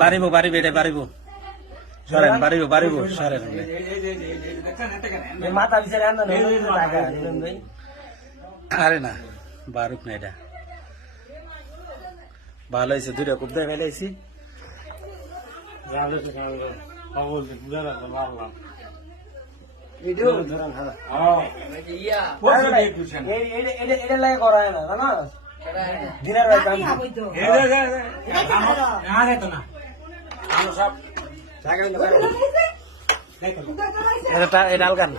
বাড়িব বাড়িবে এটা বাড়িব সরেন বাড়িব বাড়িব সরেন মাথা বিচারে আরে না বারুক না এটা ভালো হয়েছে দুইটা খুব দেখাই লাইছি দিনের এটা আলগান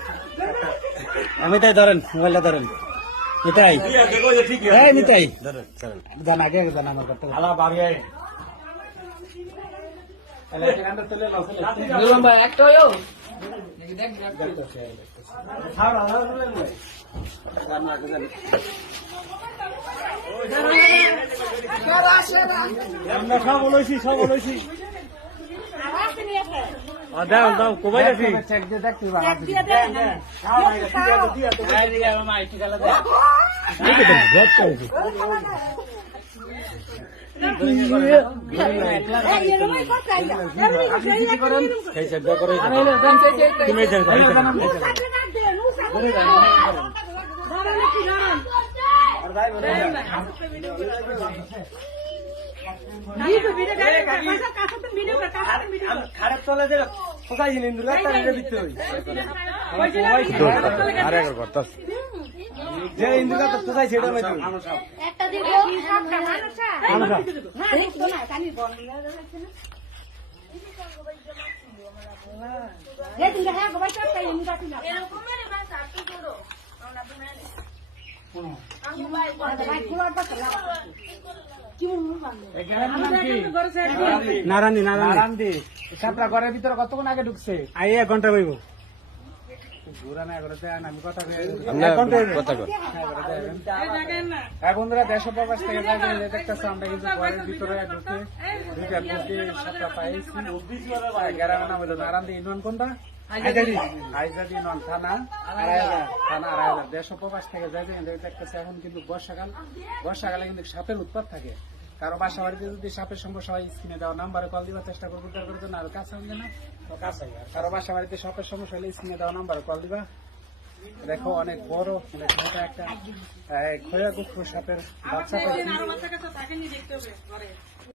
আমি তাই ধরেন মোবাইলটা ধরেন এটাই নিতাই জান আগে জান আমার করতে সব বলেছি দাও দাও কোবাই দেখি খারাপ চলে যে কোথায় হিন্দু দিতে যে হিন্দু কোথায় সেটা নারায়ণী নারায়ণী সাপড়া ঘরের ভিতরে কতক্ষণ আগে ঢুকছে আই 1 ঘন্টা বইব বন্ধুরা দেশ প্রবাস থেকে দেখতেছে আমরা কিন্তু ঘরের ভিতরে ঢুকে গ্রামের নাম হলো নারায়ণী ইউনিয়ন কোনটা আইজাদি ইউনিয়ন থানা আড়াইহাজার দেশ প্রবাস থেকে যাই দেখতেছে এখন কিন্তু বর্ষাকালে কিন্তু সাপের উৎপাত থাকে কারো বাসা বাড়িতে যদি সাপের সমস্যা হয় স্ক্রিনে দেওয়া নাম্বারে কল দিবার চেষ্টা করবো উদ্ধার করার জন্য আর কাছে হবে না কারো বাসা বাড়িতে সাপের সমস্যা হলে স্ক্রিনে দেওয়া নাম্বারে কল দিবা দেখো অনেক বড় একটা খয়া গুফ সাপের বাচ্চা পাইছি